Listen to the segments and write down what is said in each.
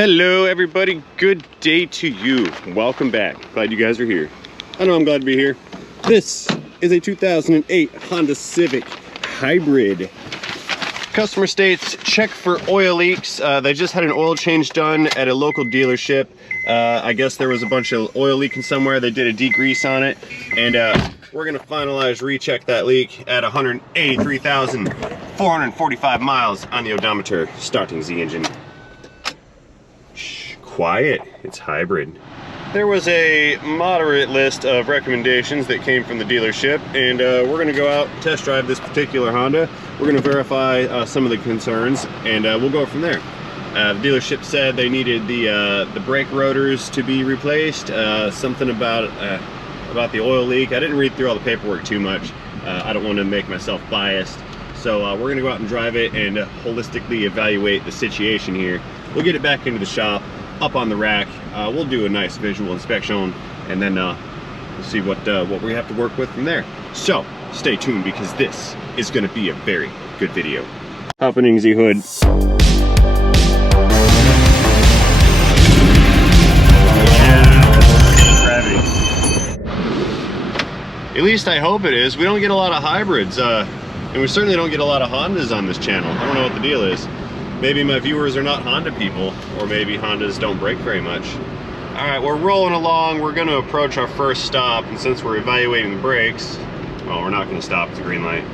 Hello everybody, good day to you. Welcome back. Glad you guys are here. I know I'm glad to be here. This is a 2008 Honda Civic Hybrid. Customer states check for oil leaks. They just had an oil change done at a local dealership. I guess there was a bunch of oil leaking somewhere. They did a degrease on it, and we're gonna finalize recheck that leak at 183,445 miles on the odometer, starting the engine. Shh, quiet, it's hybrid. There was a moderate list of recommendations that came from the dealership, and we're gonna go out and test drive this particular Honda. We're gonna verify some of the concerns, and we'll go from there. The dealership said they needed the brake rotors to be replaced, something about the oil leak. I didn't read through all the paperwork too much. I don't want to make myself biased. So we're gonna go out and drive it and holistically evaluate the situation here. We'll get it back into the shop, up on the rack. We'll do a nice visual inspection, and then we'll see what we have to work with from there. So stay tuned, because this is gonna be a very good video. Opening the hood. At least I hope it is. We don't get a lot of hybrids, and we certainly don't get a lot of Hondas on this channel. I don't know what the deal is. Maybe my viewers are not Honda people, or maybe Hondas don't brake very much. All right, we're rolling along. We're gonna approach our first stop, and since we're evaluating the brakes, well, we're not gonna stop at the green light.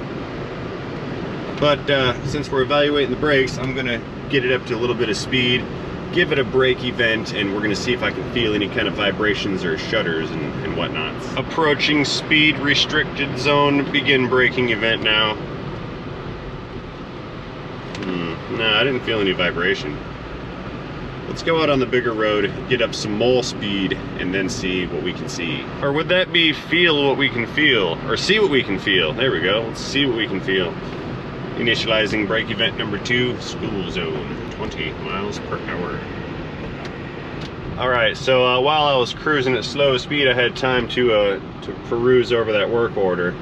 But since we're evaluating the brakes, I'm gonna get it up to a little bit of speed, give it a brake event, and we're gonna see if I can feel any kind of vibrations or shudders and whatnot. Approaching speed restricted zone, begin braking event now. No, I didn't feel any vibration. Let's go out on the bigger road, get up some more speed, and then see what we can see. Or would that be feel what we can feel? Or see what we can feel? There we go, let's see what we can feel. Initializing brake event number 2, school zone, 20 miles per hour. All right, so while I was cruising at slow speed, I had time to peruse over that work order.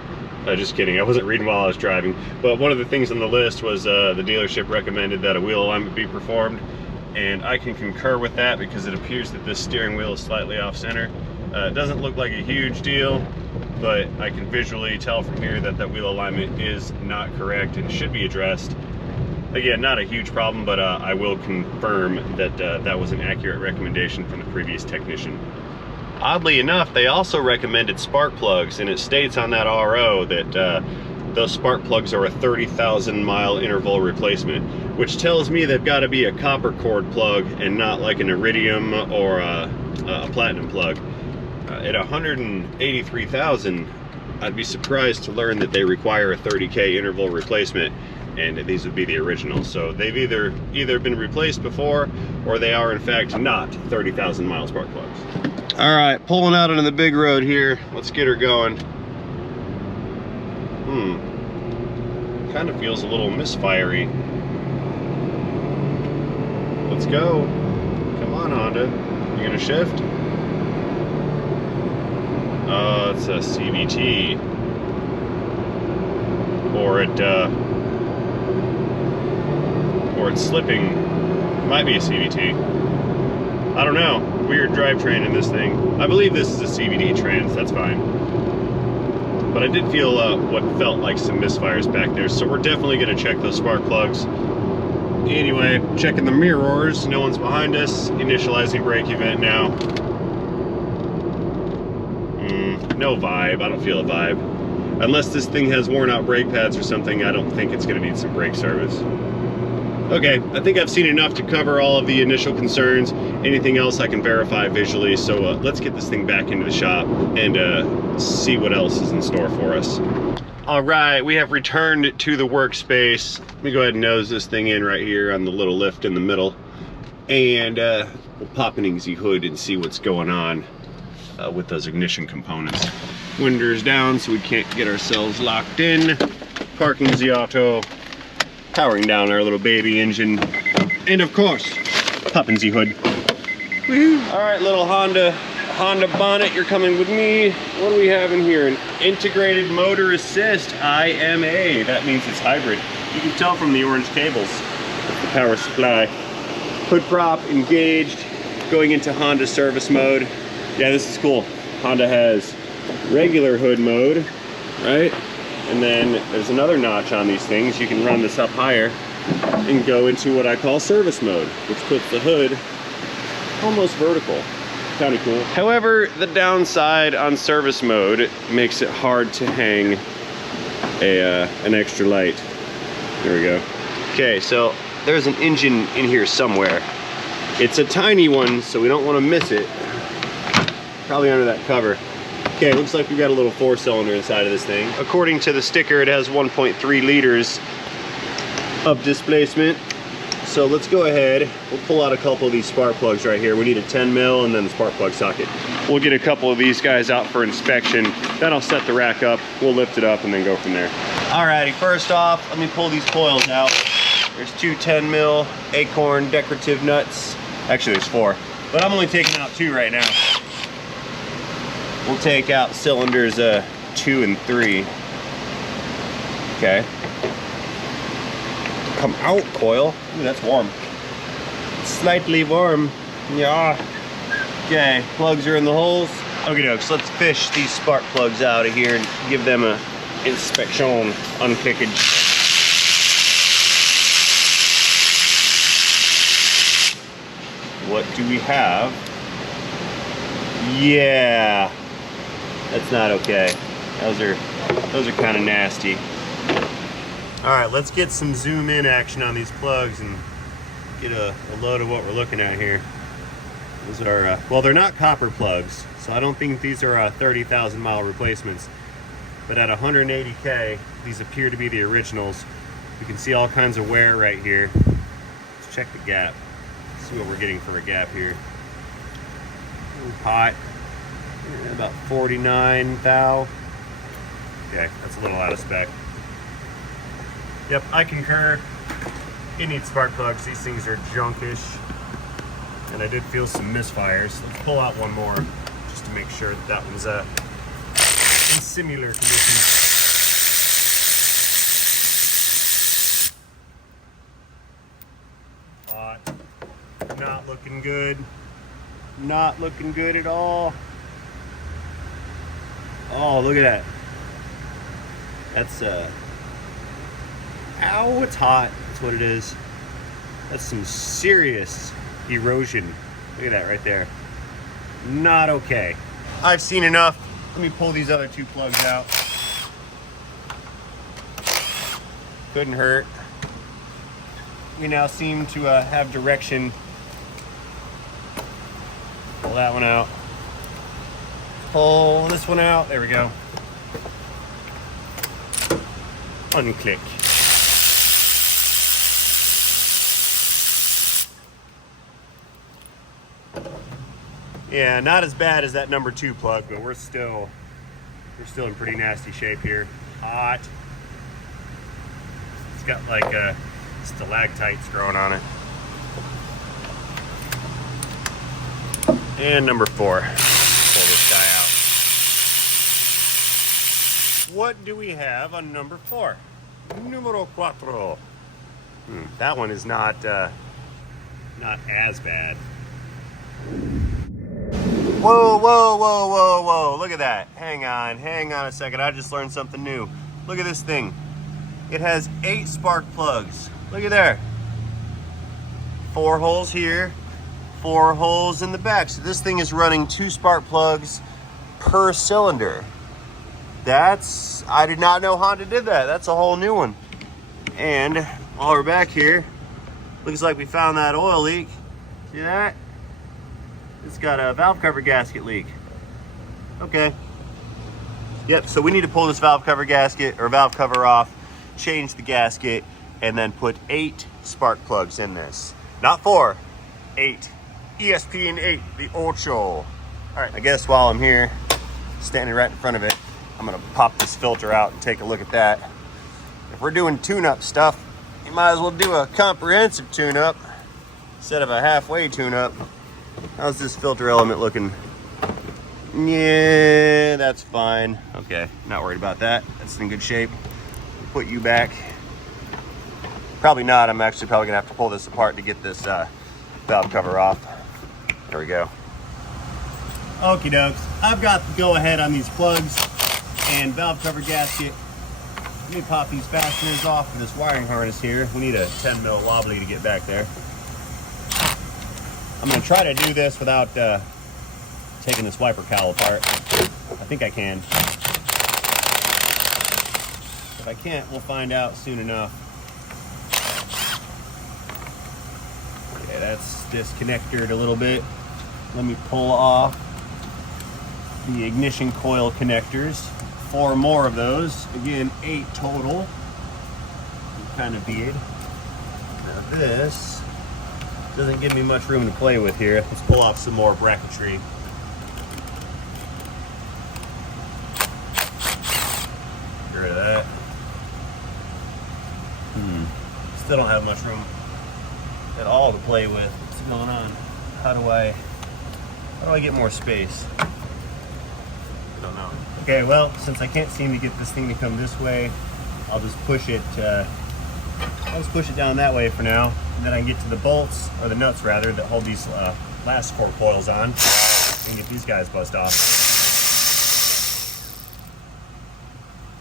Just kidding, I wasn't reading while I was driving. But one of the things on the list was the dealership recommended that a wheel alignment be performed. And I can concur with that, because it appears that this steering wheel is slightly off center. It doesn't look like a huge deal, but I can visually tell from here that that wheel alignment is not correct and should be addressed. Again, not a huge problem, but I will confirm that that was an accurate recommendation from the previous technician. Oddly enough, they also recommended spark plugs, and it states on that RO that those spark plugs are a 30,000 mile interval replacement, which tells me they've got to be a copper cord plug and not like an iridium or a platinum plug. At 183,000, I'd be surprised to learn that they require a 30K interval replacement, and these would be the originals. So they've either been replaced before, or they are in fact not 30,000 mile spark plugs. All right, pulling out onto the big road here. Let's get her going. Kind of feels a little misfirey. Let's go. Come on, Honda. You gonna shift? It's a CVT. Or it's slipping. Might be a CVT. I don't know. Weird drivetrain in this thing. I believe this is a CVT trans, that's fine. But I did feel what felt like some misfires back there, so we're definitely gonna check those spark plugs. Anyway, checking the mirrors, no one's behind us. Initializing brake event now. No vibe, I don't feel a vibe. Unless this thing has worn out brake pads or something, I don't think it's gonna need some brake service. Okay, I think I've seen enough to cover all of the initial concerns. Anything else I can verify visually, so let's get this thing back into the shop and see what else is in store for us. All right, we have returned to the workspace. Let me go ahead and nose this thing in right here on the little lift in the middle, and we'll pop in the hood and see what's going on with those ignition components. Windows down so we can't get ourselves locked in. Parking the auto. Powering down our little baby engine, and of course, popping the hood. All right, little Honda bonnet, you're coming with me. What do we have in here? An integrated motor assist, IMA. That means it's hybrid. You can tell from the orange cables. That's the power supply. Hood prop engaged, going into Honda service mode. Yeah, this is cool. Honda has regular hood mode, right? And then there's another notch on these things. You can run this up higher and go into what I call service mode, which puts the hood almost vertical. Kind of cool. However, the downside on service mode makes it hard to hang an extra light. There we go. Okay, so there's an engine in here somewhere. It's a tiny one, so we don't want to miss it. Probably under that cover. Okay, looks like we've got a little 4-cylinder inside of this thing. According to the sticker, it has 1.3 liters of displacement. So let's go ahead, we'll pull out a couple of these spark plugs right here. We need a 10 mil and then the spark plug socket. We'll get a couple of these guys out for inspection. Then I'll set the rack up, we'll lift it up and then go from there. Alrighty, first off, let me pull these coils out. There's 2 10 mil Acorn decorative nuts. Actually, there's 4, but I'm only taking out 2 right now. We'll take out cylinders 2 and 3. Okay. Come out, coil. Ooh, that's warm. Slightly warm. Yeah. Okay, plugs are in the holes. Okay, dokes, let's fish these spark plugs out of here and give them a inspection unpickage. What do we have? Yeah. That's not okay. Those are kind of nasty. All right, let's get some zoom in action on these plugs and get a load of what we're looking at here. Those are, well, they're not copper plugs, so I don't think these are 30,000 mile replacements. But at 180K, these appear to be the originals. You can see all kinds of wear right here. Let's check the gap. See what we're getting for a gap here. Ooh, hot. About 49 thou. Okay, that's a little out of spec. Yep, I concur. It needs spark plugs. These things are junkish. And I did feel some misfires. Let's pull out one more just to make sure that that one's in similar condition. Hot. Not looking good. Not looking good at all. Oh, look at that. That's ow, it's hot. That's what it is. That's some serious erosion. Look at that right there. Not okay. I've seen enough. Let me pull these other 2 plugs out. Couldn't hurt. We now seem to have direction. Pull that one out. Pull this one out. There we go. Unclick. Yeah, not as bad as that number 2 plug, but we're still in pretty nasty shape here. Hot. It's got like stalactites growing on it. And number 4. Pull this guy out. What do we have on number 4? Numero 4. That one is not as bad. Whoa, whoa, whoa, whoa, whoa. Look at that. Hang on a second. I just learned something new. Look at this thing. It has 8 spark plugs. Look at there. 4 holes here, 4 holes in the back. So this thing is running 2 spark plugs per cylinder. I did not know Honda did that. That's a whole new one. And while we're back here, looks like we found that oil leak. See that? It's got a valve cover gasket leak. Okay. Yep, so we need to pull this valve cover gasket or valve cover off, change the gasket, and then put 8 spark plugs in this. Not 4, 8. ESP 8, the Ocho. All right, I guess while I'm here, standing right in front of it, I'm gonna pop this filter out and take a look at that. If we're doing tune-up stuff, you might as well do a comprehensive tune-up instead of a halfway tune-up. How's this filter element looking? Yeah, that's fine. Okay, not worried about that. That's in good shape. Put you back. Probably not. I'm actually probably gonna have to pull this apart to get this valve cover off. There we go. Okie dokes. I've got the go ahead on these plugs and valve cover gasket. Let me pop these fasteners off of this wiring harness here. We need a 10 mil wobbly to get back there. I'm going to try to do this without taking this wiper cowl apart. I think I can. If I can't, we'll find out soon enough. Okay, that's disconnected a little bit. Let me pull off the ignition coil connectors. 4 more of those. Again, 8 total. Kind of bead. Now this doesn't give me much room to play with here. Let's pull off some more bracketry. Get rid of that. Still don't have much room at all to play with. What's going on? How do I get more space? I don't know. Okay, well, since I can't seem to get this thing to come this way, I'll just push it. I'll just push it down that way for now, and then I can get to the bolts, or the nuts rather, that hold these last 4 coils on, and get these guys buzzed off.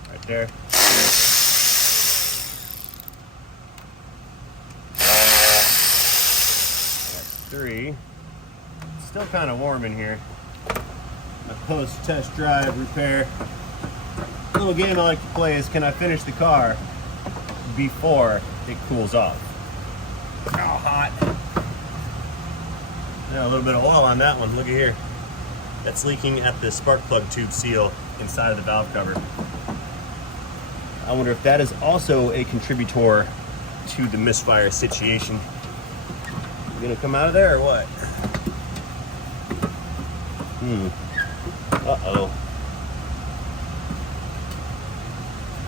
Right there. That's 3. It's still kind of warm in here. A post-test drive repair. A little game I like to play is, can I finish the car before it cools off? Oh, hot. Yeah, a little bit of oil on that one. Look at here. That's leaking at the spark plug tube seal inside of the valve cover. I wonder if that is also a contributor to the misfire situation. You gonna come out of there or what? Uh-oh.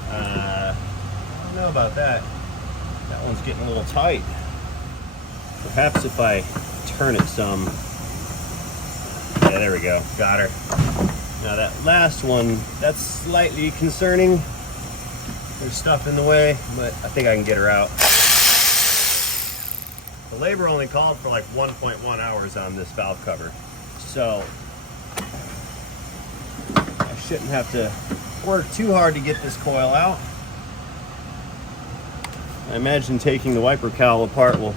I don't know about that. That one's getting a little tight. Perhaps if I turn it some. Yeah, there we go. Got her. Now that last one, that's slightly concerning. There's stuff in the way, but I think I can get her out. The labor only called for like 1.1 hours on this valve cover. So I shouldn't have to work too hard to get this coil out. I imagine taking the wiper cowl apart will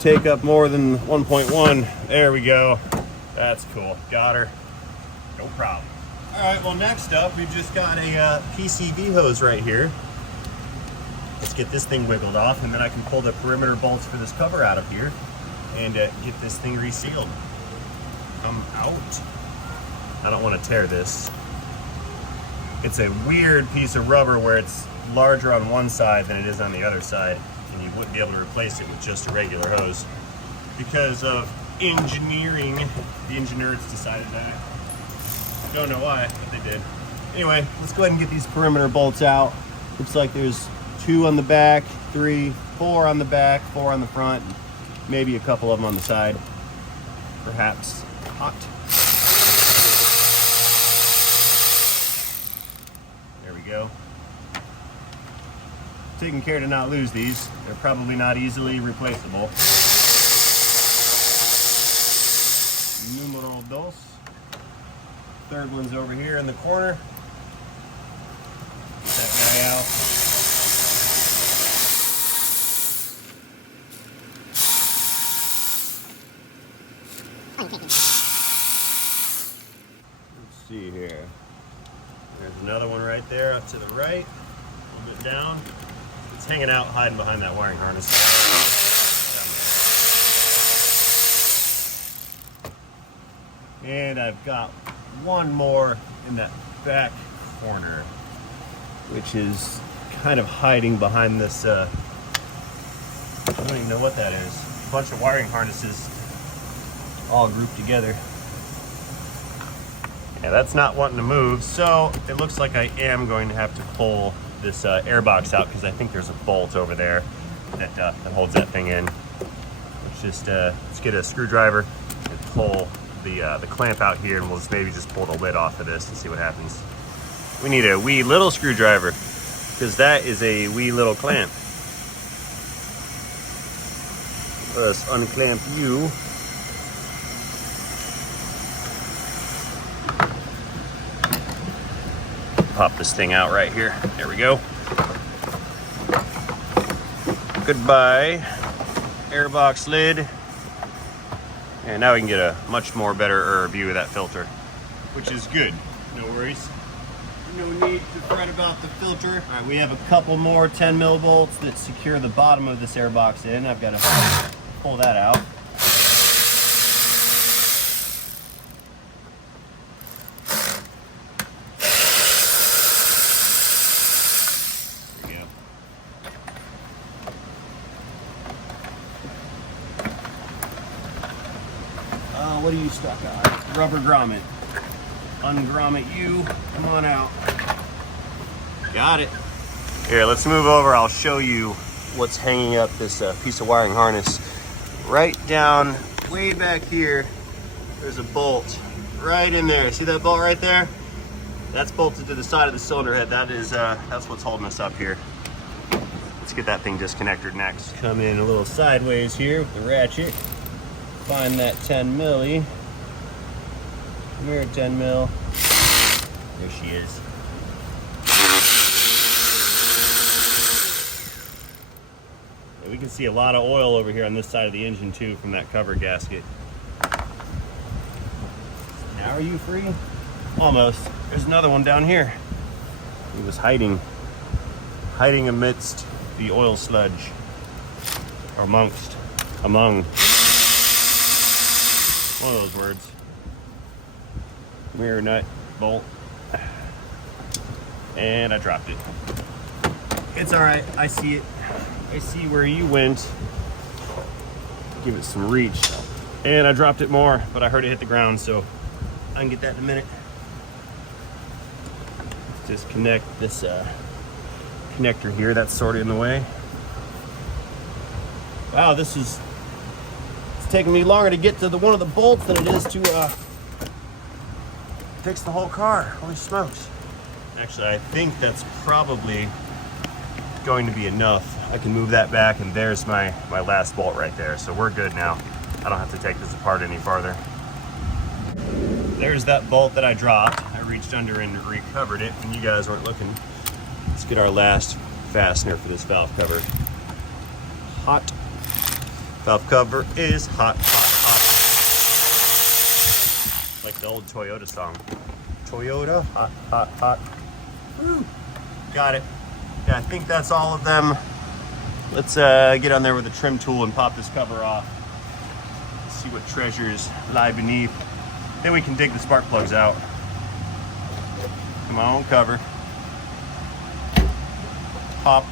take up more than 1.1. There we go. That's cool. Got her. No problem. All right, well, next up, we've just got a PCV hose right here. Let's get this thing wiggled off, and then I can pull the perimeter bolts for this cover out of here and get this thing resealed. Come out. I don't want to tear this. It's a weird piece of rubber where it's larger on one side than it is on the other side, and you wouldn't be able to replace it with just a regular hose. Because of engineering, the engineers decided that. Don't know why, but they did. Anyway, let's go ahead and get these perimeter bolts out. Looks like there's 2 on the back, 3, 4 on the back, 4 on the front, maybe a couple of them on the side. Perhaps hot. There we go. Taking care to not lose these. They're probably not easily replaceable. Numero dos. Third one's over here in the corner. Get that guy out. Let's see here. There's another one right there up to the right. A little bit down. It's hanging out, hiding behind that wiring harness. And I've got one more in that back corner, which is kind of hiding behind this, I don't even know what that is. A bunch of wiring harnesses all grouped together. Yeah, that's not wanting to move, so it looks like I am going to have to pull this air box out, because I think there's a bolt over there that holds that thing in. Let's get a screwdriver and pull the clamp out here, and we'll maybe just pull the lid off of this and see what happens. We need a wee little screwdriver, because that is a wee little clamp. Let's unclamp you. Pop this thing out right here. There we go. Goodbye, airbox lid. And now we can get a much more better view of that filter, which is good. No worries. No need to fret about the filter. All right, we have a couple more 10 mil bolts that secure the bottom of this airbox in. I've got to pull that out. There we go. What are you stuck on? Rubber grommet. Ungrommet you. Come on out. Got it. Here, let's move over. I'll show you what's hanging up this piece of wiring harness. Right down, way back here, there's a bolt right in there. See that bolt right there? That's bolted to the side of the cylinder head. That's what's holding us up here. Let's get that thing disconnected next. Come in a little sideways here with the ratchet. Find that 10 milli. Come here, 10 mil. There she is. We can see a lot of oil over here on this side of the engine too from that cover gasket. Now are you free? Almost. There's another one down here. He was hiding amidst the oil sludge. Or among. One of those words. Mirror nut, bolt. And I dropped it. It's all right, I see it. I see where you went. Give it some reach. And I dropped it more, but I heard it hit the ground, so I can get that in a minute. Let's disconnect this connector here that's sort of in the way. Wow, it's taking me longer to get to one of the bolts than it is to fix the whole car. Holy smokes. Actually, I think that's probably going to be enough. I can move that back, and there's my last bolt right there. So we're good now. I don't have to take this apart any farther. There's that bolt that I dropped. I reached under and recovered it when you guys weren't looking. Let's get our last fastener for this valve cover. Hot. Valve cover is hot, hot, hot. Like the old Toyota song. Toyota, hot, hot, hot. Woo. Got it. Yeah, I think that's all of them. Let's get on there with a trim tool and pop this cover off. See what treasures lie beneath. Then we can dig the spark plugs out. Come on, cover. Pop.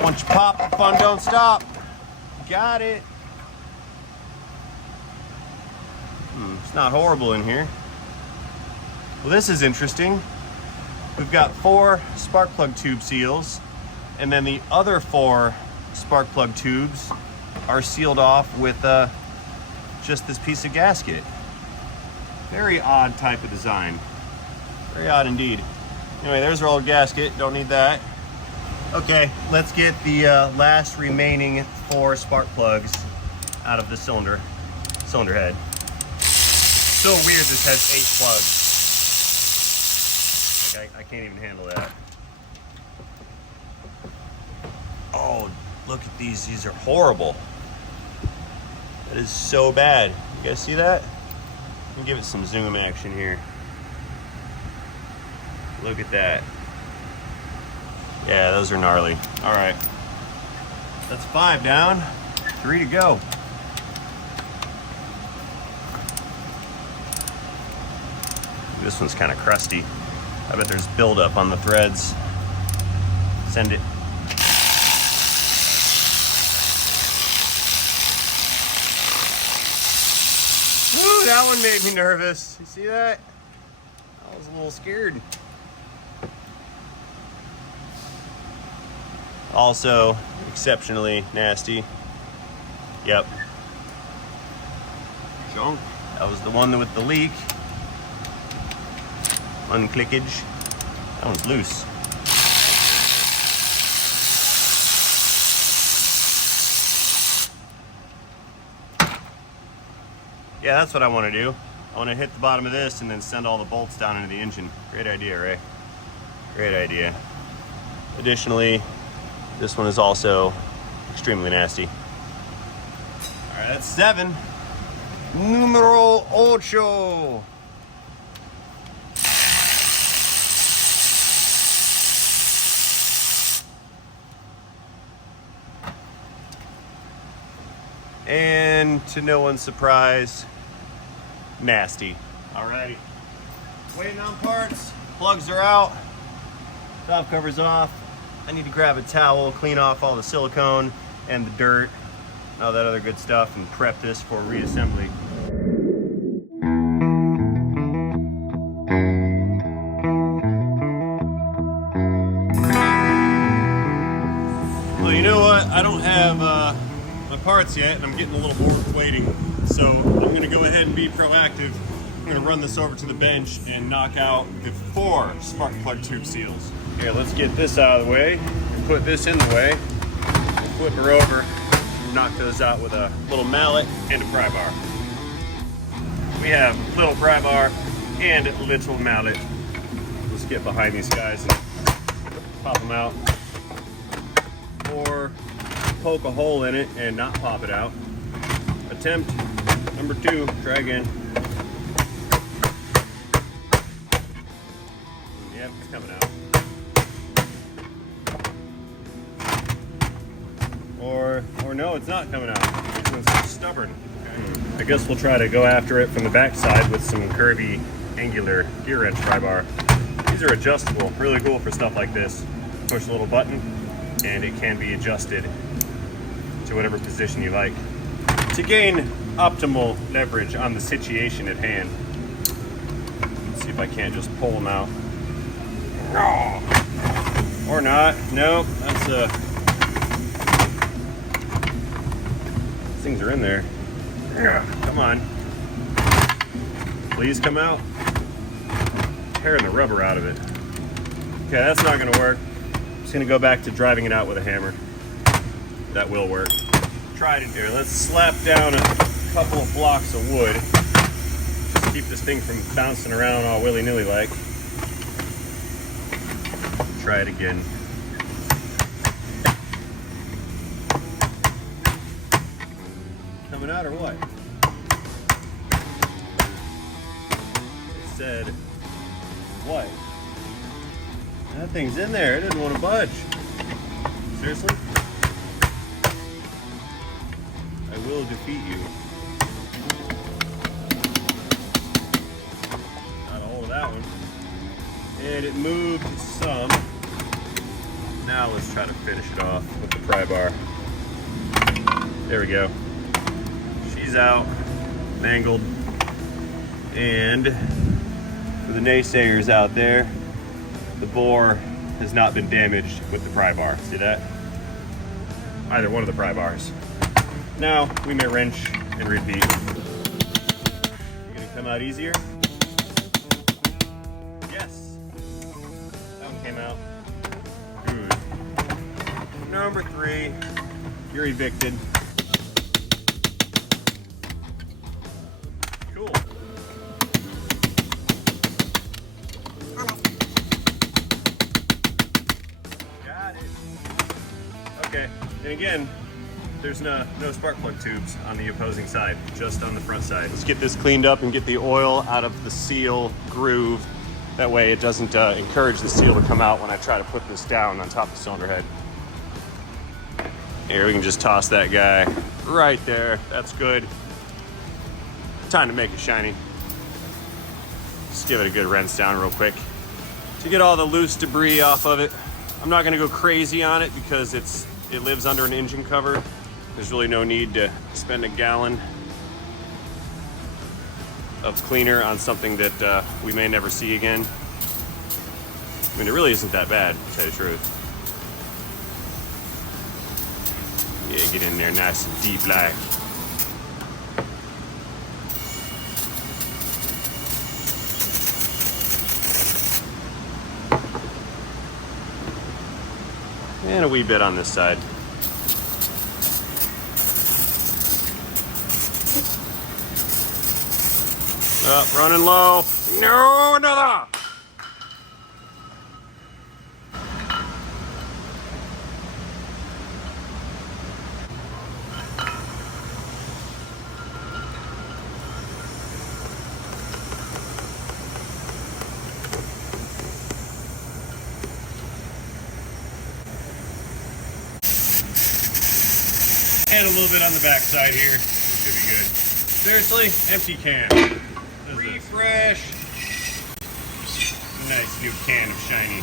Once you pop, the fun don't stop. Got it. It's not horrible in here. Well, this is interesting. We've got 4 spark plug tube seals, and then the other 4 spark plug tubes are sealed off with just this piece of gasket. Very odd type of design. Very odd indeed. Anyway, there's our old gasket. Don't need that. Okay, let's get the last remaining 4 spark plugs out of the cylinder head. So weird this has 8 plugs. I can't even handle that. Oh, look at these. These are horrible. That is so bad. You guys see that? Let me give it some zoom action here. Look at that. Yeah, those are gnarly. All right. That's 5 down. 3 to go. This one's kind of crusty. I bet there's buildup on the threads. Send it. Woo, that one made me nervous. You see that? I was a little scared. Also, exceptionally nasty. Yep. Junk. That was the one with the leak. Unclickage. That one's loose. Yeah, that's what I want to do. I want to hit the bottom of this and then send all the bolts down into the engine. Great idea, Ray. Great idea. Additionally, this one is also extremely nasty. All right, that's 7. Numero 8. And to no one's surprise, nasty. Alrighty. Waiting on parts. Plugs are out. Valve cover's off. I need to grab a towel, clean off all the silicone and the dirt, and all that other good stuff, and prep this for reassembly. Well, you know what? I don't have my parts yet, and I'm getting a little bored with waiting. So I'm gonna go ahead and be proactive. I'm gonna run this over to the bench and knock out the 4 spark plug tube seals. Here, let's get this out of the way and put this in the way. Flip her over, knock those out with a little mallet and a pry bar. We have little pry bar and little mallet. Let's get behind these guys and pop them out. Or poke a hole in it and not pop it out. Attempt number 2, try again. Yep, it's coming out. Or no, it's not coming out. This one's stubborn. Okay. I guess we'll try to go after it from the back side with some curvy, angular gear wrench pry bar. These are adjustable, really cool for stuff like this. Push a little button and it can be adjusted to whatever position you like to gain optimal leverage on the situation at hand. Let's see if I can't just pull them out. Or not. Nope, that's things are in there. Come on. Please come out. Tearing the rubber out of it. Okay, that's not gonna work. I'm just gonna go back to driving it out with a hammer. That will work. Try it in here. Let's slap down a couple of blocks of wood. Just keep this thing from bouncing around all willy-nilly like. Try it again. Coming out or what? It said, what? That thing's in there. It didn't want to budge. Seriously? I will defeat you. Got a hold of that one. And it moved some. Now let's try to finish it off with the pry bar. There we go. She's out, mangled. And for the naysayers out there, the bore has not been damaged with the pry bar. See that? Either one of the pry bars. Now we may wrench and repeat. You gonna come out easier? Yes. That one came out. Good. Number 3, you're evicted. Cool. Got it. Okay, and again, there's no spark plug tubes on the opposing side, just on the front side. Let's get this cleaned up and get the oil out of the seal groove. That way it doesn't encourage the seal to come out when I try to put this down on top of the cylinder head. Here, we can just toss that guy right there. That's good. Time to make it shiny. Just give it a good rinse down real quick to get all the loose debris off of it. I'm not gonna go crazy on it because it lives under an engine cover. There's really no need to spend a gallon of cleaner on something that we may never see again. I mean, it really isn't that bad, to tell you the truth. Yeah, get in there nice and deep like. And a wee bit on this side. Running low. No, another. And a little bit on the back side here. It should be good. Seriously, empty can. Refresh. Nice new can of shiny.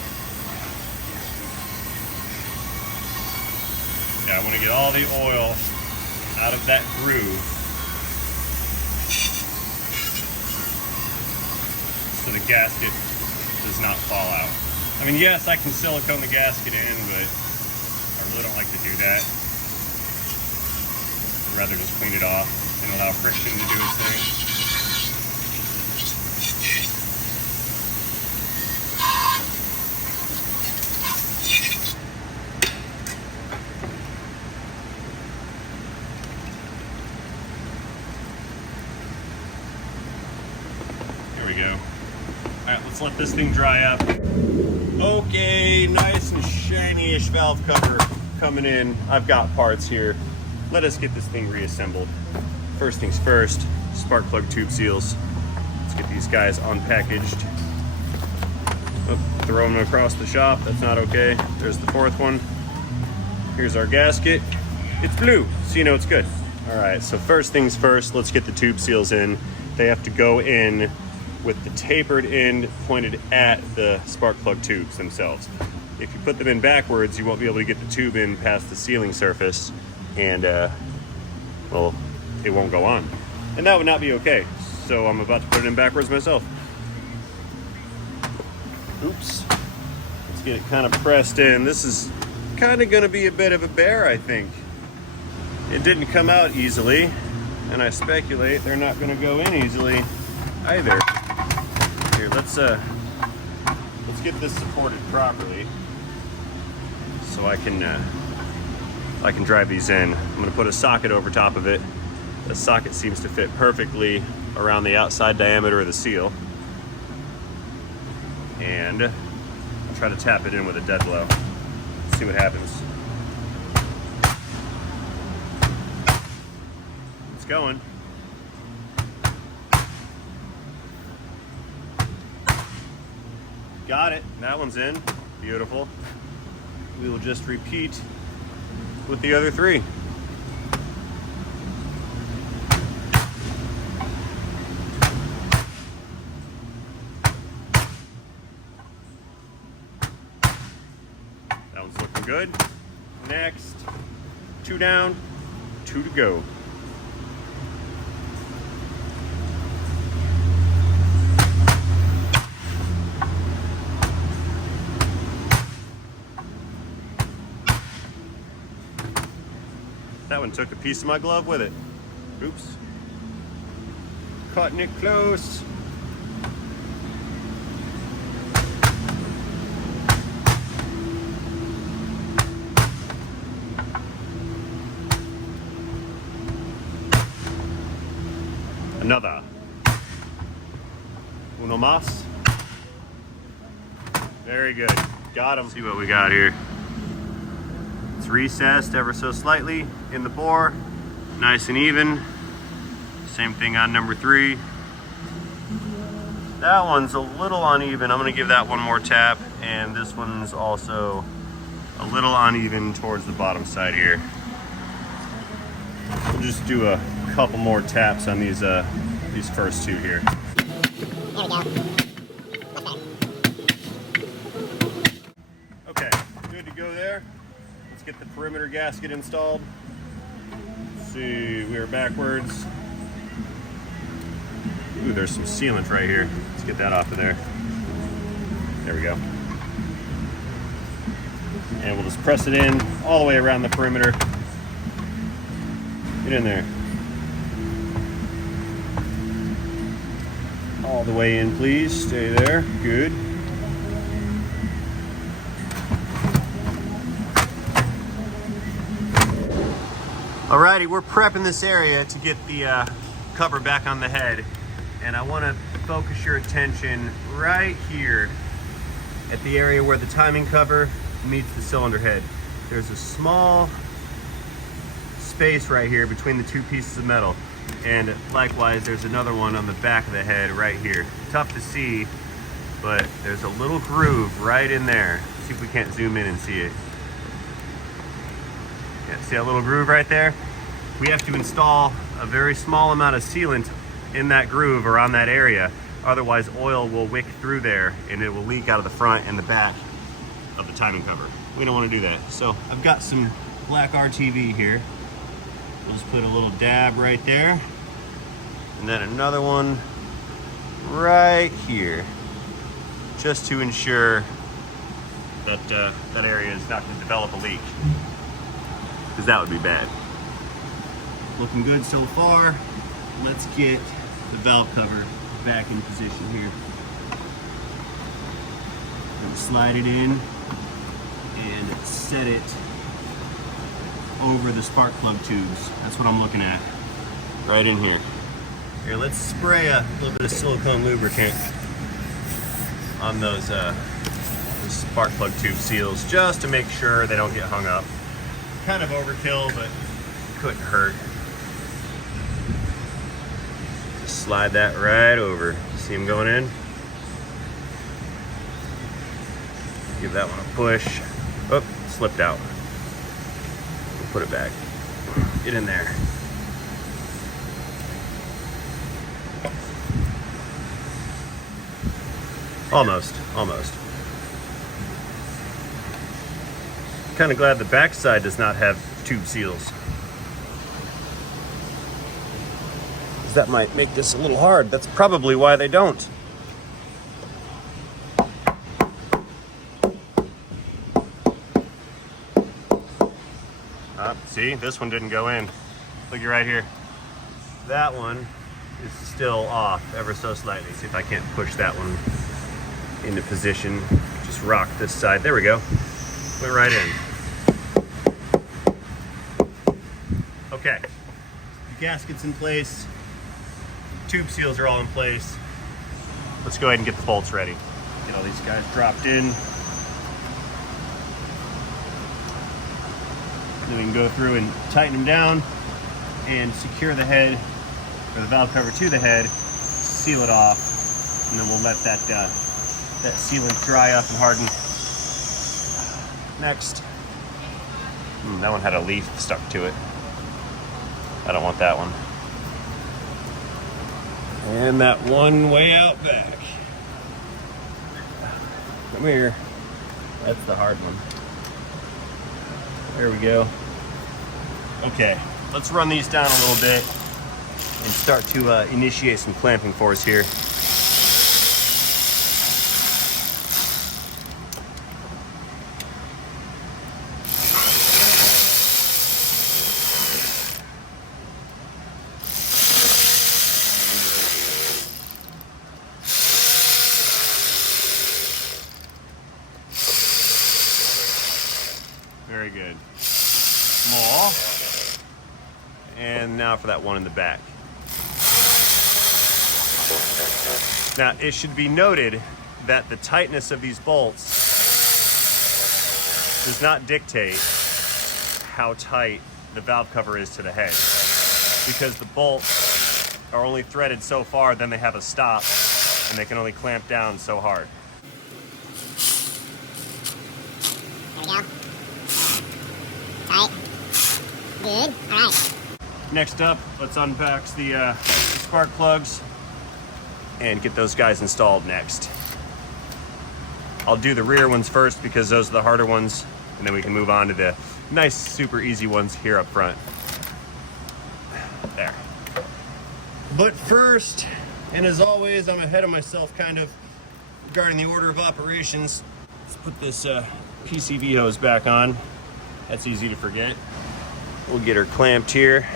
Yeah, I want to get all the oil out of that groove so the gasket does not fall out. I mean, yes, I can silicone the gasket in, but I really don't like to do that. I'd rather just clean it off and allow friction to do its thing. There we go. All right, let's let this thing dry up. Okay, nice and shiny-ish valve cover coming in. I've got parts here. Let us get this thing reassembled. First things first, spark plug tube seals. Let's get these guys unpackaged. Oh, throw them across the shop, that's not okay. There's the fourth one. Here's our gasket. It's blue, so you know it's good. All right, so first things first, let's get the tube seals in. They have to go in with the tapered end pointed at the spark plug tubes themselves. If you put them in backwards, you won't be able to get the tube in past the sealing surface, and well, it won't go on. And that would not be okay. So I'm about to put it in backwards myself. Oops. Let's get it kind of pressed in. This is kind of gonna be a bit of a bear, I think. It didn't come out easily, and I speculate they're not gonna go in easily either. Here, let's get this supported properly so I can drive these in. I'm gonna put a socket over top of it. The socket seems to fit perfectly around the outside diameter of the seal. And I'll try to tap it in with a dead blow. See what happens. It's going. Got it. That one's in. Beautiful. We will just repeat with the other three. That one's looking good. Next, 2 down, 2 to go. That one took a piece of my glove with it. Oops. Cutting it close. Another. Uno más. Very good. Got him. See what we got here. It's recessed ever so slightly in the bore, nice and even. Same thing on number 3. That one's a little uneven. I'm gonna give that one more tap, and this one's also a little uneven towards the bottom side here. We'll just do a couple more taps on these first 2 here. There we go. Okay, good to go there. Let's get the perimeter gasket installed. Let's see, we are backwards. Ooh, there's some sealant right here. Let's get that off of there. There we go. And we'll just press it in all the way around the perimeter. Get in there. All the way in, please. Stay there. Good. Alrighty, we're prepping this area to get the cover back on the head. and I want to focus your attention right here at the area where the timing cover meets the cylinder head. There's a small space right here between the two pieces of metal, and likewise there's another one on the back of the head right here. Tough to see, but there's a little groove right in there. See if we can't zoom in and see it. Yeah, see that little groove right there? We have to install a very small amount of sealant in that groove around that area. Otherwise oil will wick through there and it will leak out of the front and the back of the timing cover. We don't want to do that. So I've got some black RTV here. We'll just put a little dab right there. And then another one right here. Just to ensure that that area is not going to develop a leak. Because that would be bad. Looking good so far. Let's get the valve cover back in position here. And slide it in and set it over the spark plug tubes. That's what I'm looking at. Right in here. Here, let's spray a little bit of silicone lubricant on those spark plug tube seals just to make sure they don't get hung up. Kind of overkill, but couldn't hurt. Just slide that right over. See them going in? Give that one a push. Oh, slipped out. We'll put it back. Get in there. Almost. Kind of glad the backside does not have tube seals. That might make this a little hard. That's probably why they don't. See, this one didn't go in. Look right here. That one is still off ever so slightly. See if I can't push that one into position. Just rock this side. There we go. Went right in. Okay. The gasket's in place. Tube seals are all in place. Let's go ahead and get the bolts ready. Get all these guys dropped in. Then we can go through and tighten them down and secure the head, or the valve cover to the head, seal it off, and then we'll let that sealant dry up and harden. Next. That one had a leaf stuck to it. I don't want that one. And that one way out back. Come here. That's the hard one. There we go. Okay, let's run these down a little bit and start to initiate some clamping for us here. Very good. More. And now for that one in the back. Now, it should be noted that the tightness of these bolts does not dictate how tight the valve cover is to the head. Because the bolts are only threaded so far, then they have a stop, and they can only clamp down so hard. There we go. Tight. Good. All right. Next up, let's unbox the spark plugs and get those guys installed next. I'll do the rear ones first because those are the harder ones, and then we can move on to the nice, super easy ones here up front. There. But first, and as always, I'm ahead of myself kind of regarding the order of operations. Let's put this PCV hose back on. That's easy to forget. We'll get her clamped here.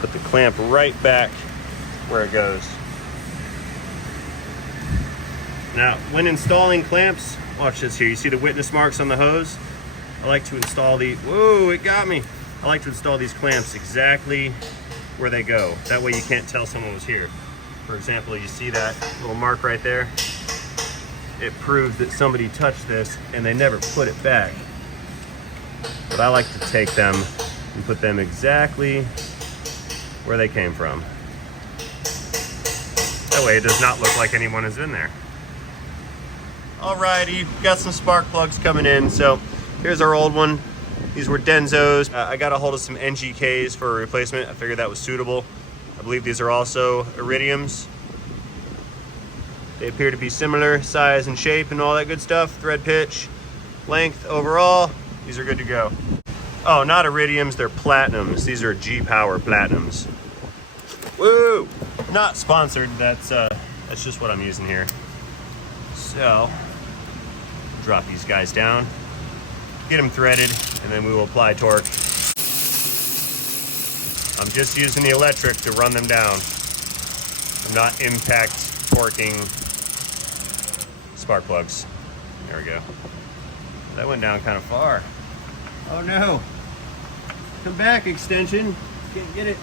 Put the clamp right back where it goes. Now, when installing clamps, watch this here. You see the witness marks on the hose? I like to install the, whoa, it got me. I like to install these clamps exactly where they go. That way you can't tell someone was here. For example, you see that little mark right there? It proves that somebody touched this and they never put it back. But I like to take them and put them exactly where they came from. That way it does not look like anyone has been there. Alrighty, got some spark plugs coming in. So here's our old one. These were Denzos. I got a hold of some NGKs for a replacement. I figured that was suitable. I believe these are also iridiums. They appear to be similar size and shape and all that good stuff. Thread pitch, length overall, these are good to go. Oh, not iridiums, they're platinums. These are G-Power platinums. Woo! Not sponsored, that's just what I'm using here. So, drop these guys down, get them threaded, and then we will apply torque. I'm just using the electric to run them down. I'm not impact torquing spark plugs. There we go. That went down kind of far. Oh no. Come back, extension. Can't get it.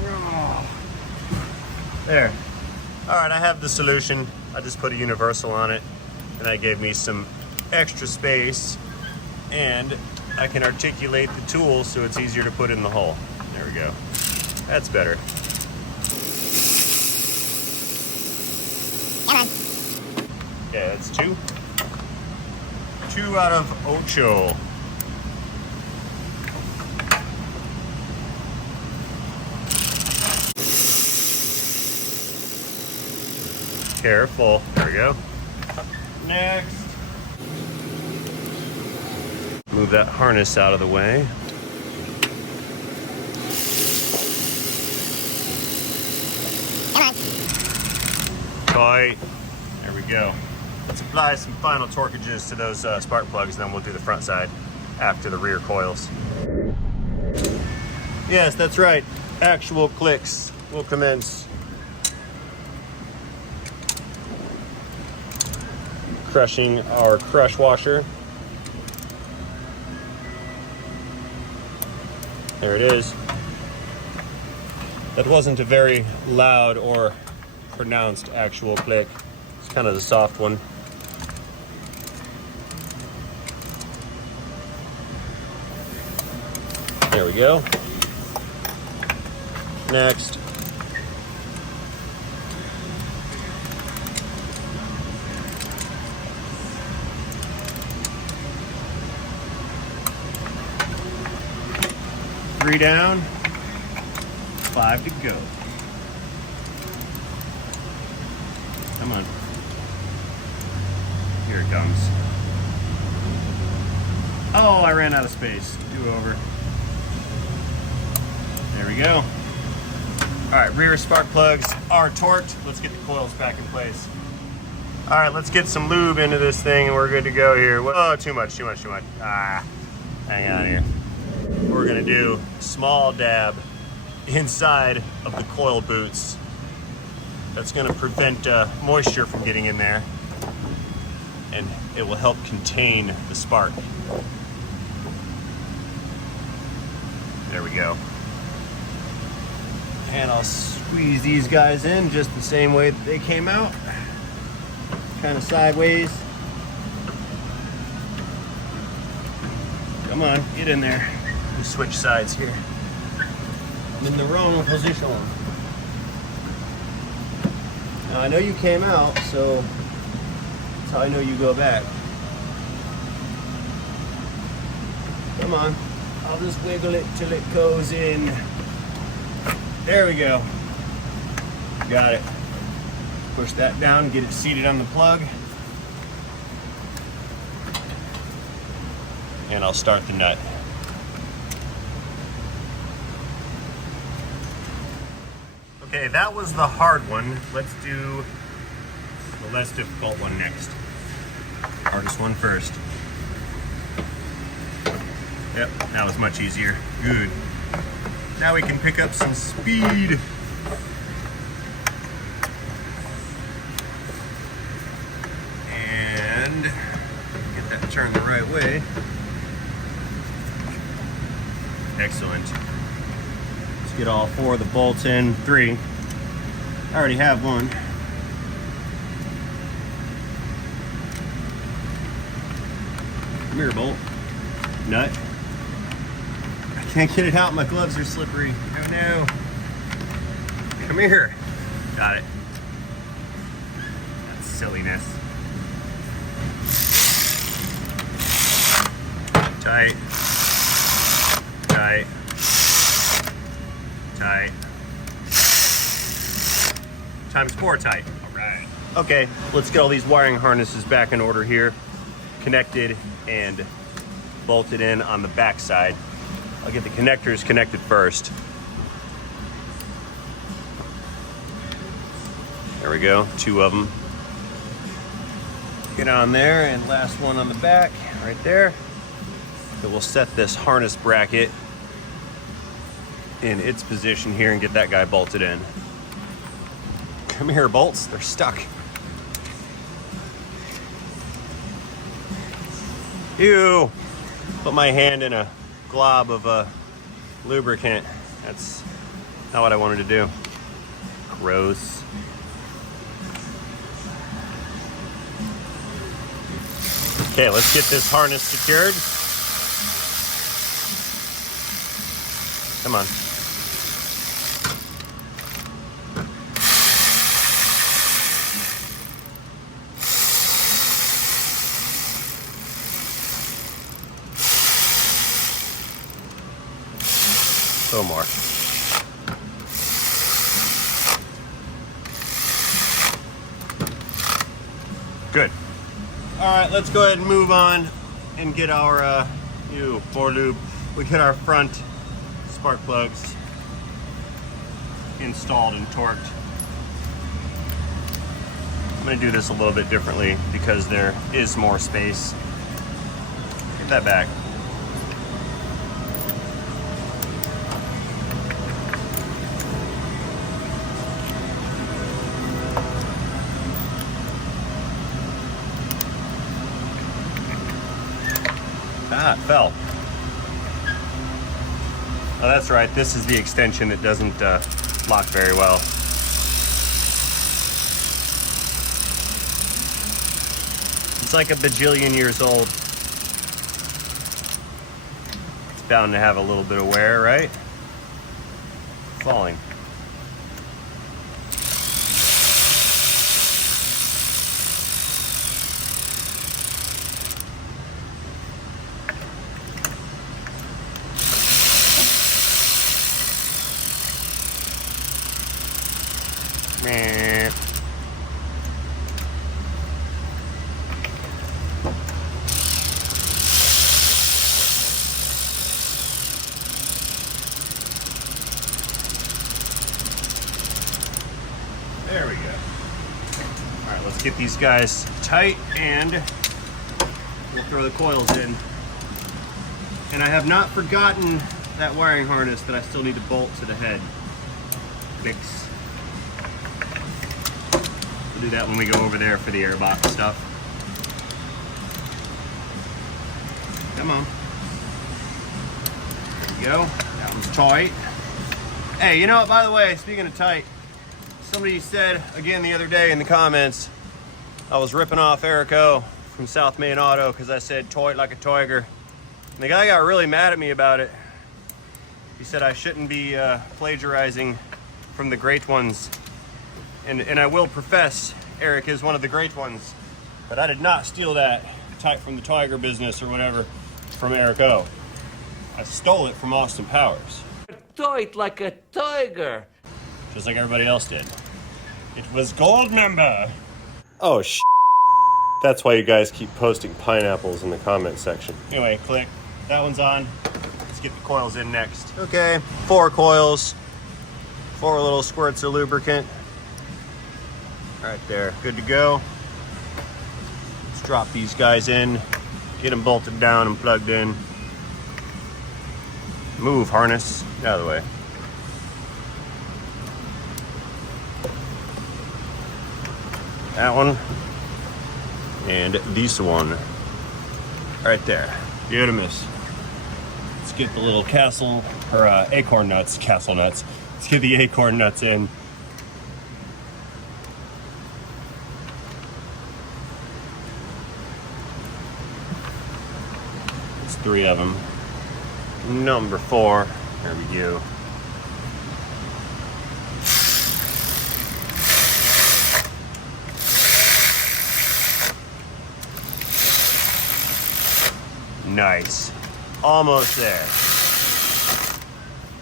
Oh. There. All right, I have the solution. I just put a universal on it, and that gave me some extra space, and I can articulate the tool so it's easier to put in the hole. There we go. That's better. Come on. Okay, that's 2. 2 out of 8. Careful. There we go. Next. Move that harness out of the way. Come on. Tight. There we go. Let's apply some final torquages to those spark plugs, and then we'll do the front side after the rear coils. Yes, that's right. Actual clicks will commence. Crushing our crush washer. There it is. That wasn't a very loud or pronounced actual click. It's kind of the soft one. There we go. Next. Three down, 5 to go. Come on. Here it comes. Oh, I ran out of space. Do over. There we go. All right, rear spark plugs are torqued. Let's get the coils back in place. All right, let's get some lube into this thing and we're good to go here. Oh, too much. Ah, hang on here. We're gonna do a small dab inside of the coil boots. That's gonna prevent moisture from getting in there, and it will help contain the spark. There we go. And I'll squeeze these guys in just the same way that they came out, kind of sideways. Come on, get in there. We'll switch sides here. I'm in the wrong position. Now I know you came out, so that's how I know you go back. Come on, I'll just wiggle it till it goes in. There we go. Got it. Push that down, get it seated on the plug. And I'll start the nut. Okay, that was the hard one. Let's do the less difficult one next. Hardest one first. Yep, that was much easier. Good. Now we can pick up some speed. And get that turned the right way. get all 4 of the bolts in. 3. I already have one. Mirror bolt. Nut. I can't get it out. My gloves are slippery. Oh no. Come here. Got it. That's silliness. Tight. Tight. Tight. Times 4 tight. All right. Okay, let's get all these wiring harnesses back in order here. Connected and bolted in on the back side. I'll get the connectors connected first. There we go, 2 of them. Get on there, and last one on the back, right there. So we'll set this harness bracket in its position here and get that guy bolted in. Come here, bolts, they're stuck. Ew, put my hand in a glob of lubricant. That's not what I wanted to do. Gross. Okay, let's get this harness secured. Come on. So more. Good. All right, let's go ahead and move on and get our for lube. We get our front spark plugs installed and torqued. I'm gonna do this a little bit differently because there is more space. Get that back. Ah, it fell. Oh, that's right. This is the extension that doesn't lock very well. It's like a bajillion years old. It's bound to have a little bit of wear, right? Falling. Meh. There we go. All right, let's get these guys tight and we'll throw the coils in. And I have not forgotten that wiring harness that I still need to bolt to the head. Fix. We'll do that when we go over there for the airbox stuff. Come on. There we go. That one's tight. Hey, you know what, by the way, speaking of tight, somebody said again the other day in the comments, I was ripping off Eric O from South Main Auto because I said tight like a tiger. And the guy got really mad at me about it. He said I shouldn't be plagiarizing from the great ones. And I will profess, Eric is one of the great ones, but I did not steal that type from the Tiger business or whatever from Eric O. I stole it from Austin Powers. Tight like a tiger. Just like everybody else did. It was gold member. Oh, That's why you guys keep posting pineapples in the comment section. Anyway, click. That one's on. Let's get the coils in next. Okay, 4 coils, 4 little squirts of lubricant. Right there, good to go. Let's drop these guys in, get them bolted down and plugged in. Move, harness, get out of the way. That one, and this one, right there. Beautimous. Let's get the little castle or acorn nuts, castle nuts. Let's get the acorn nuts in. It's 3 of them. Number 4, there we go. Nice. Almost there.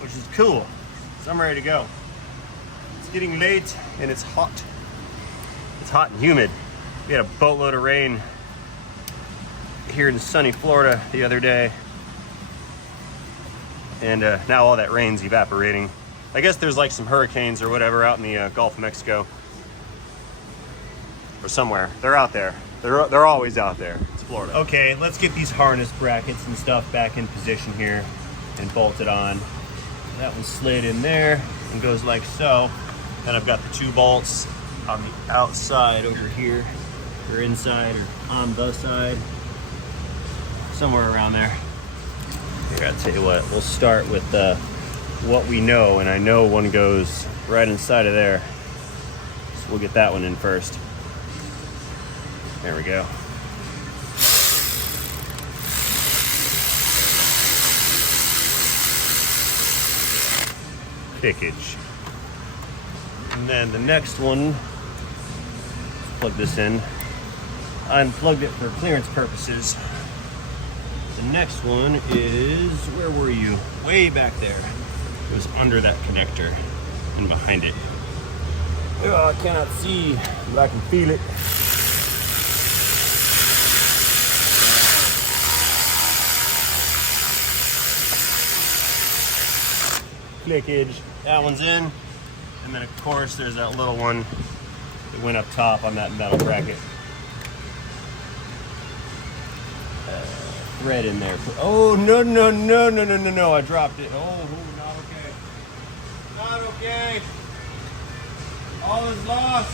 Which is cool. So I'm ready to go. It's getting late and it's hot. It's hot and humid. We had a boatload of rain here in sunny Florida the other day. And now all that rain's evaporating. I guess there's like some hurricanes or whatever out in the Gulf of Mexico. Or somewhere. They're out there. They're always out there. It's Florida. Okay, let's get these harness brackets and stuff back in position here and bolt it on. That one slid in there and goes like so. Then I've got the 2 bolts on the outside over here, or inside, or on the side, somewhere around there. Here, I'll tell you what, we'll start with what we know, and I know one goes right inside of there. So we'll get that one in first. There we go. Pickage. And then the next one, let's plug this in. I unplugged it for clearance purposes. The next one is, where were you? Way back there. It was under that connector and behind it. Oh, I cannot see, but I can feel it. Clickage. That one's in. And then of course there's that little one that went up top on that metal bracket. Thread in there. Oh, no, I dropped it. Oh, not okay. Not okay. All is lost.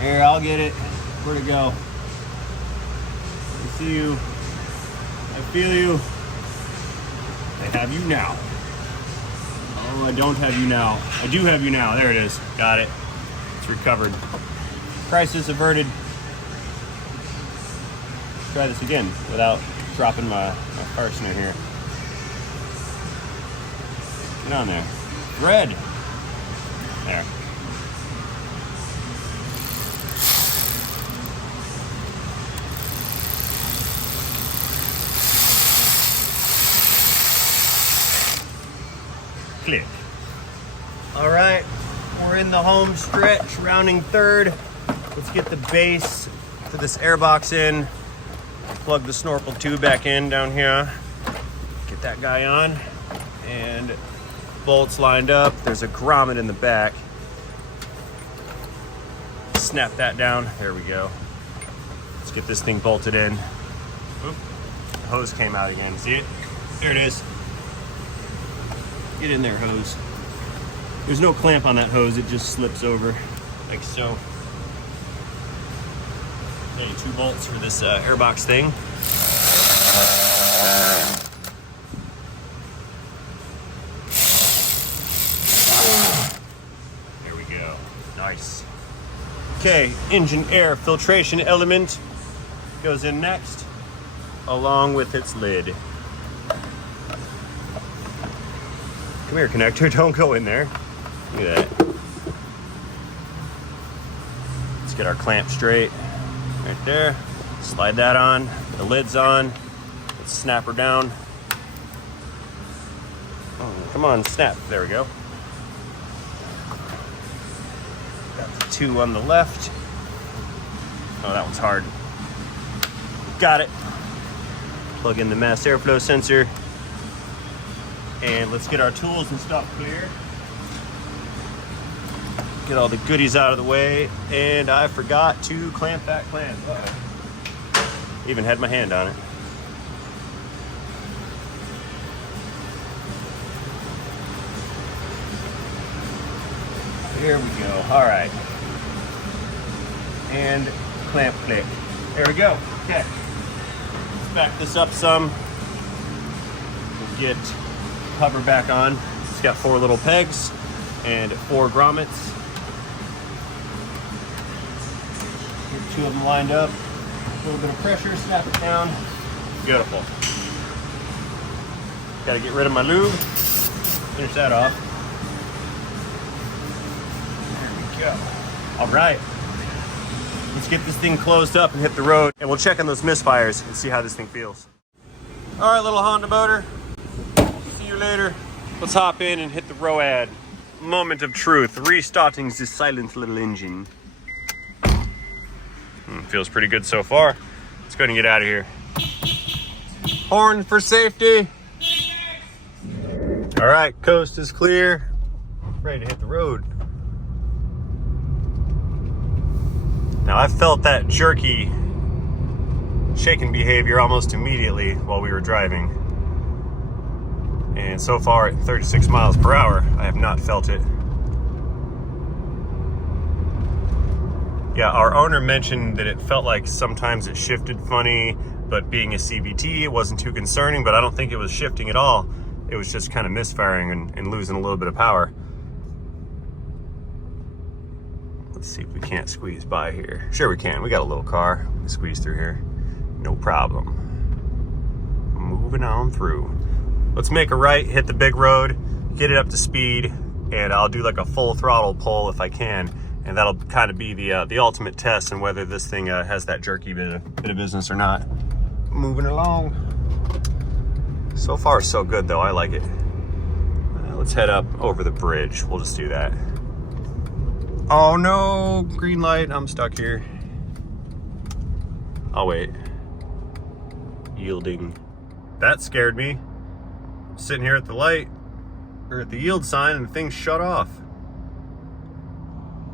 Here, I'll get it. Where'd it go? I see you. I feel you. I have you now. Oh, I don't have you now. I do have you now. There it is. Got it. It's recovered. Crisis averted. Try this again without dropping my fastener here. Get on there. Thread. There. Click. All right, we're in the home stretch, rounding third. Let's get the base for this airbox in. Plug the snorkel tube back in down here. Get that guy on. And bolts lined up. There's a grommet in the back. Snap that down. There we go. Let's get this thing bolted in. Oop. The hose came out again. See it? There it is. Get in there, hose. There's no clamp on that hose. It just slips over like so. Okay, 2 bolts for this airbox thing. There we go. Nice. Okay, engine air filtration element goes in next, along with its lid. Come here, connector, don't go in there. Look at that. Let's get our clamp straight. Right there. Slide that on. The lid's on. Let's snap her down. Oh, come on, snap. There we go. Got the 2 on the left. Oh, that one's hard. Got it. Plug in the mass airflow sensor. And let's get our tools and stuff clear. Get all the goodies out of the way. And I forgot to clamp that clamp. Uh-oh. Even had my hand on it. Here we go. All right. And clamp click. There we go. Okay. Back this up some. We'll get cover back on. It's got 4 little pegs and 4 grommets. Get 2 of them lined up. A little bit of pressure, snap it down. Beautiful. Got to get rid of my lube. Finish that off. There we go. All right. Let's get this thing closed up and hit the road, and we'll check on those misfires and see how this thing feels. All right, little Honda motor. See you later. Let's hop in and hit the road. Moment of truth. Restarting this silent little engine. Feels pretty good so far. Let's go ahead and get out of here. Horn for safety. All right, coast is clear. Ready to hit the road. Now I felt that jerky shaking behavior almost immediately while we were driving. And so far at 36 miles per hour, I have not felt it. Yeah, our owner mentioned that it felt like sometimes it shifted funny, but being a CVT, it wasn't too concerning, but I don't think it was shifting at all. It was just kind of misfiring and losing a little bit of power. Let's see if we can't squeeze by here. Sure we can. We got a little car. We can squeeze through here. No problem. Moving on through. Let's make a right, hit the big road, get it up to speed, and I'll do like a full throttle pull if I can. And that'll kind of be the ultimate test on whether this thing has that jerky bit of business or not. Moving along. So far, so good though. I like it. Let's head up over the bridge. We'll just do that. Oh no, green light, I'm stuck here. Oh wait. Yielding. That scared me. I'm sitting here at the light, or at the yield sign, and the thing shut off.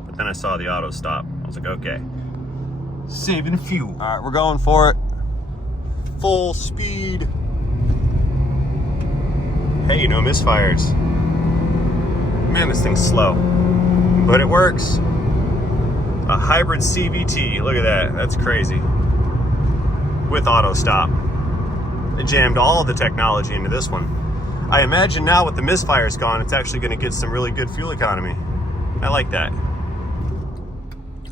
But then I saw the auto stop. I was like, okay. Saving fuel. All right, we're going for it. Full speed. Hey, no misfires. Man, this thing's slow. But it works. A hybrid CVT, look at that, that's crazy. With auto stop. They jammed all the technology into this one. I imagine now with the misfires gone, it's actually gonna get some really good fuel economy. I like that.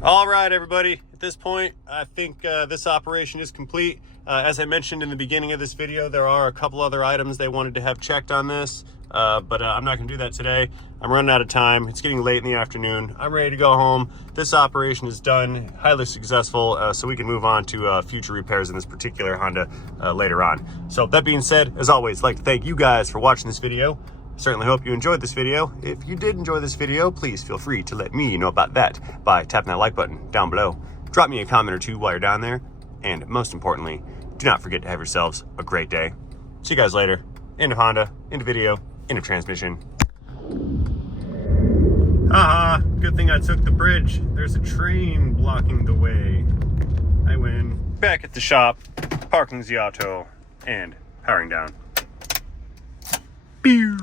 All right, everybody, at this point, I think this operation is complete. As I mentioned in the beginning of this video, there are a couple other items they wanted to have checked on this, but I'm not gonna do that today. I'm running out of time. It's getting late in the afternoon. I'm ready to go home. This operation is done, highly successful, so we can move on to future repairs in this particular Honda later on. So that being said, as always, I'd like to thank you guys for watching this video. Certainly hope you enjoyed this video. If you did enjoy this video, please feel free to let me know about that by tapping that like button down below. Drop me a comment or two while you're down there. And most importantly, do not forget to have yourselves a great day. See you guys later. End of Honda, end of video, end of transmission. Haha, good thing I took the bridge. There's a train blocking the way. I win. Back at the shop, parking the auto, and powering down. Pew!